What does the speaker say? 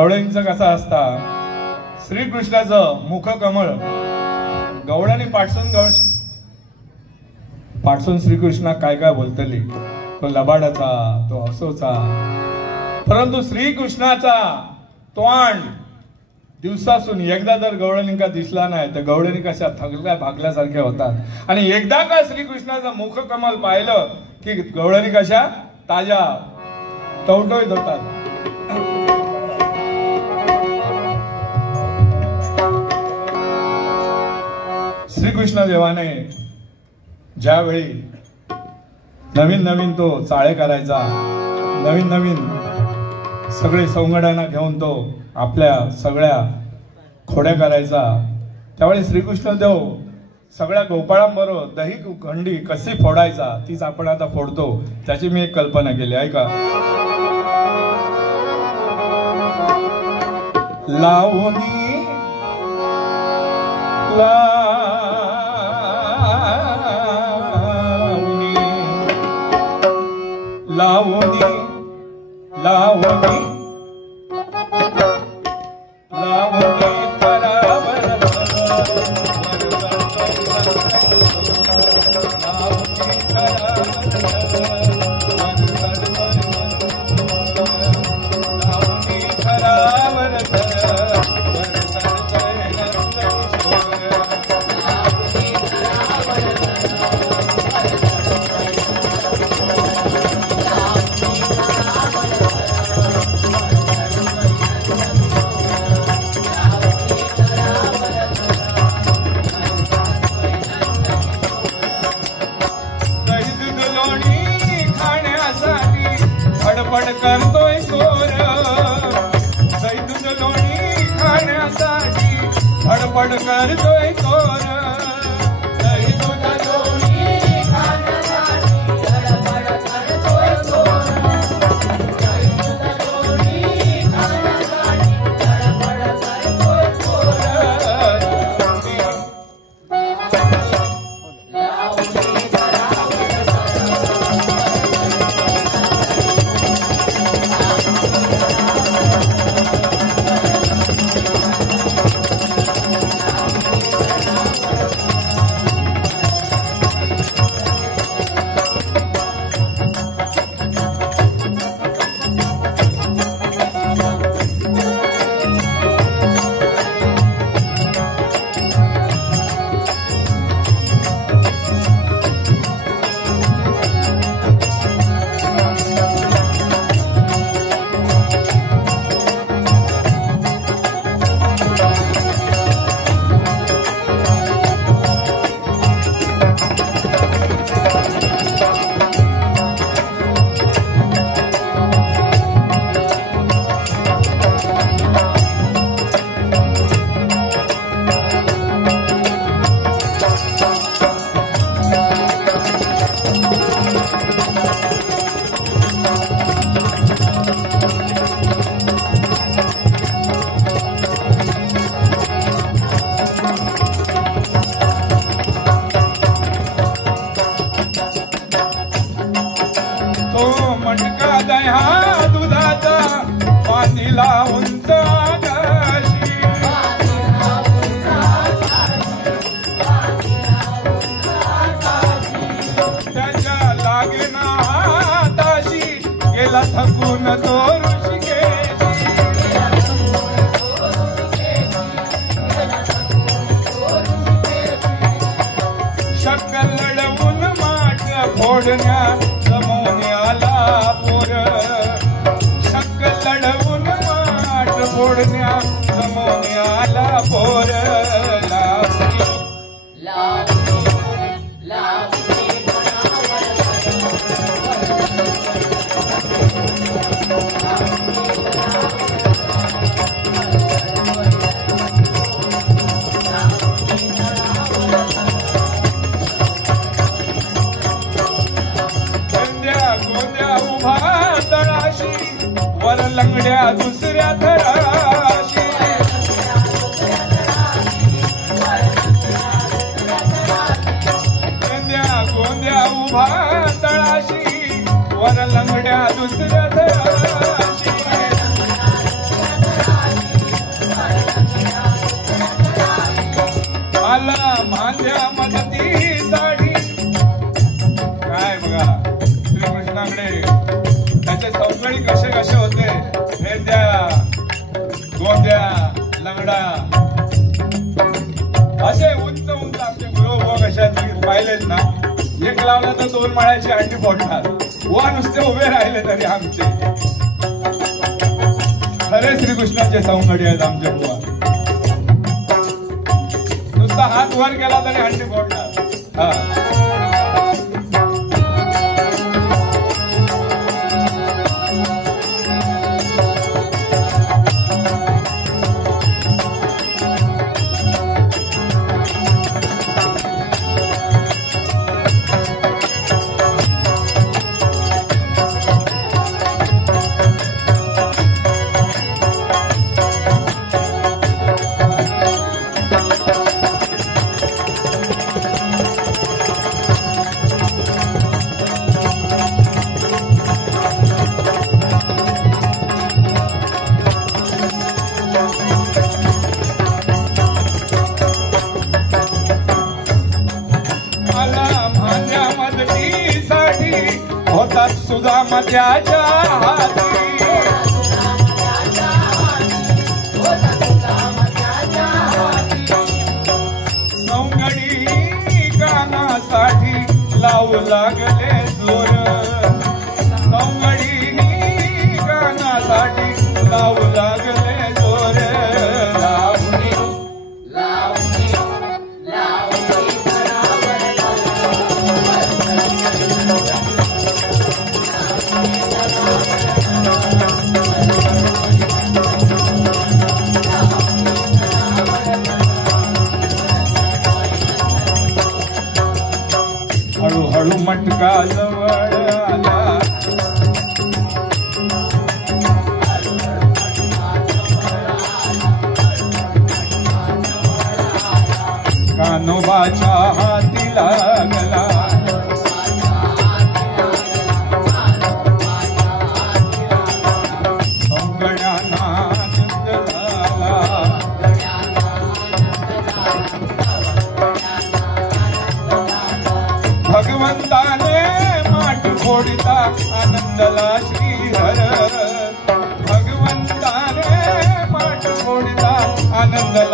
गवळणीचं कसं असता, श्रीकृष्णाचं मुख कमळ गवळणी पाठसून श्रीकृष्णा काय काय बोलतली, तो लबाडाचा, तो हसोचा, परंतु श्रीकृष्णाचा तोंड दिवसासून एकदा जर गवळणीका दिसला नाही तर गवळणी कशा थकल्या भागल्यासारख्या होतात। आणि एकदा का श्रीकृष्णाचं मुख कमल पाहिलं की गवळणी कशा ताज्या टवटवीत होतात। श्रीकृष्ण देवाने ज्यावेळी नवीन नवीन तो चाळे करायचा, नवीन नवीन सगळे सौंगड्यांना घेऊन तो आपल्या सगळ्या खोड्या करायचा, त्यावेळी श्रीकृष्ण देव सगळ्या गोपाळांबरोबर दही खंडी कशी फोडायचा तीच आपण आता फोडतो, त्याची मी एक कल्पना केली ऐका। लावणी लावणी लावणी लावणी करावर करतोय चोर, दही दूध लोणी खाण्यासाठी धडपड करतोय चोर, दही दूध लोणी खाण्यासाठी धडपड करतोय चोर, दही दूध लोणी खाण्यासाठी धडपड करतोय चोर। थकून तो शक्कल लढवून माठ फोडण्या जमवण्याला पोर, शक्कल लढवून माठ फोडण्या जमवण्याला पोर। वर लंगड्या दुसऱ्या थराशी, गोंद्या उभा तळाशी, वर लंगड्या दुसऱ्या थराशी। घोडा असे उंच उंच आमचे गुरु कशा पाहिलेत ना, एक लावला तर 2 माळ्याची अंडी फोडणार. वा नुसते उभे राहिले तरी आमचे खरे श्रीकृष्णाचे सवंगडी आहेत आमचे बुवा. नुसता हात वर केला तरी अंडी फोडणार. हा होतात सुदामा त्याच्या हाती, सवंगडी गाण्यासाठी लावू लागले जोर. सवंगडी गाण्यासाठी लावू लागले जोर. हळूहळू मटका जवळ आला, कान्होबाच्या हाती लागला. सवंगड्यांना आनंद झाला. भगवंताने माठ फोडिता आनंदला श्रीहर. भगवंताने माठ फोडिता आनंदला